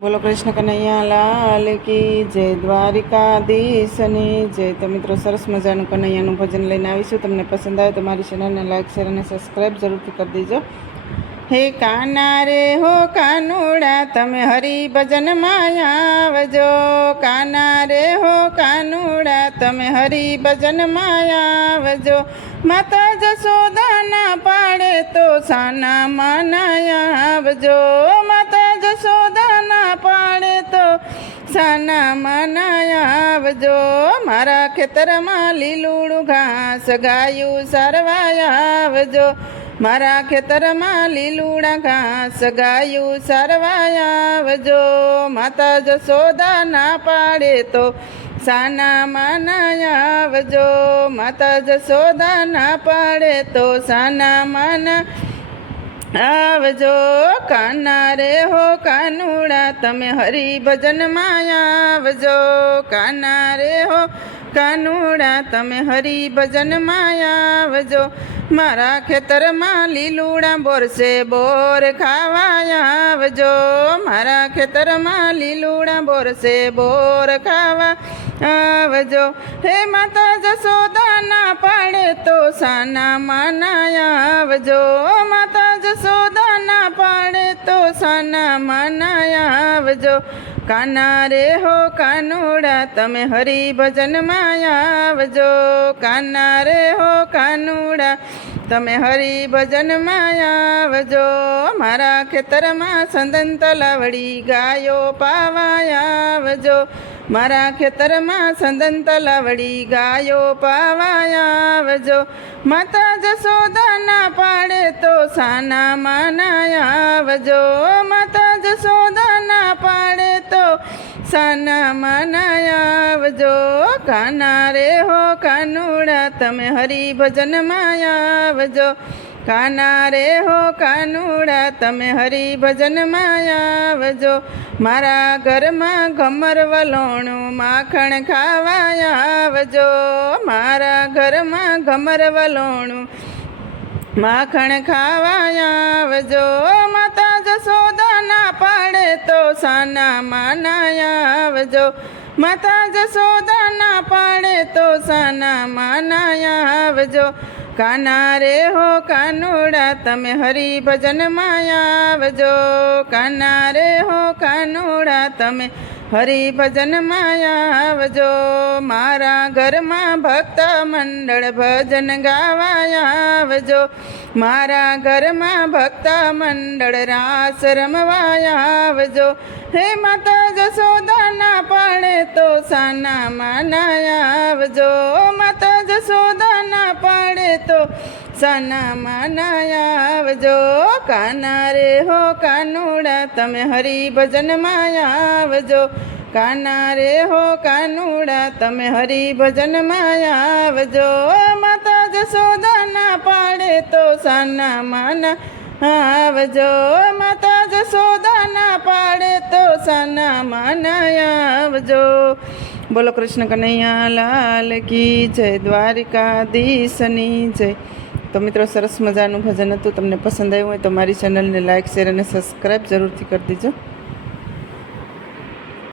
બોલો કૃષ્ણ કનૈયા લાલ કી જય, દ્વારિકાધીશની જય. તો મિત્રો, સરસ મજાનું કનૈયાનું ભજન લઈને આવીશું. તમને પસંદ આવે તો મારી ચેનલને લાઈક શેર અને સબસ્ક્રાઈબ જરૂરથી કરી દેજો. હે કાના રે હો કાનુડા, તમે હરિભજનમાં આવજો. કાના રે હો કાનુડા, તમે હરિભજનમાં આવજો. માતા જશોદાના પાડે તો સાના માના આવજો. માતા જશોદાના પાડે તો સાના માના આવજો. મારા ખેતરમાં લીલુડું ઘાસ ગાયું સારવા આવજો. મારા ખેતરમાં લીલુડા ઘાસ ગાયું સારવા આવજો. માતા જશોદા ના પાડે તો સાના માના આવજો. માતા જશોદા ના પાડે તો સાના માના આવજો. કાના રે હો કાનુડા, તમે હરિભજનમાં આવજો. કાના રે હો કાનુડા, તમે હરિભજનમાં આવજો. મારા ખેતરમાં લીલુડા બોરસે બોર ખાવા આવજો. મારા ખેતરમાં લીલુડા બોરસે બોર ખાવા આવજો. હે માતા જશોદા ના પાડે તો સાના માના આવજો. માતા જશોદા ના પાડે તો સાના માના આવજો. કાના રે હો કાનુડા, તમે હરિભજનમાં આવજો. કાના રે હો કાનુડા, તમે હરિભજનમાં આવજો. મારા ખેતરમાં સંદન તલાવડી ગાયો પાવા આવજો. મારા ખેતરમાં સંદન તલાવડી ગાયો પાવા આવજો. માતા જશોદા ના પાડે તો સાના માના આવજો. માતા જશોદા ના પાડે તો સાના માના આવજો. કાના રે હો કાનુડા, તમે હરિભજનમાં આવજો. કાના રે હો કાનુડા, તમે હરિભજનમાં આવજો. મારા ઘરમાં ઘમર વલોણું માખણ ખાવા આવજો. મારા ઘરમાં ઘમર વલોણું માખણ ખાવા આવજો. માતા જશોદા ના પાડે તો સાના માના આવજો. માતા જશોદા ના પાડે તો સાના માના આવજો. કાના રે હો કાનુડા, તમે હરિભજનમાં આવજો. કાના રે હો કાનુડા, તમે હરિભજનમાં આવજો. મારા ઘરમાં ભક્ત મંડળ ભજન ગાવા આવજો. મારા ઘરમાં ભક્ત મંડળ રાસ રમવા આવજો. હે માતા જશોદા ના પાડે તો સાના માના આવજો. માતા જશોદા ના પાડે તો સાના માના આવજો. કાના રે હો કાનુડા, તમે હરિભજનમાં આવજો. કાના રે હો કાનુડા, તમે હરિભજનમાં આવજો. માતા જશોદા ના પાડે તો સાના માના આવજો. માતા જશોદા ના પાડે તો સાના માના આવજો. બોલો કૃષ્ણ કનૈયા લાલ કી જય, દ્વારિકાધીશની જય. તો મિત્રો, સરસ મજાનું ભજન હતું. તમને પસંદ આવ્યું હોય તો મારી ચેનલને લાઈક શેર અને સબસ્ક્રાઈબ જરૂરથી કરી દેજો.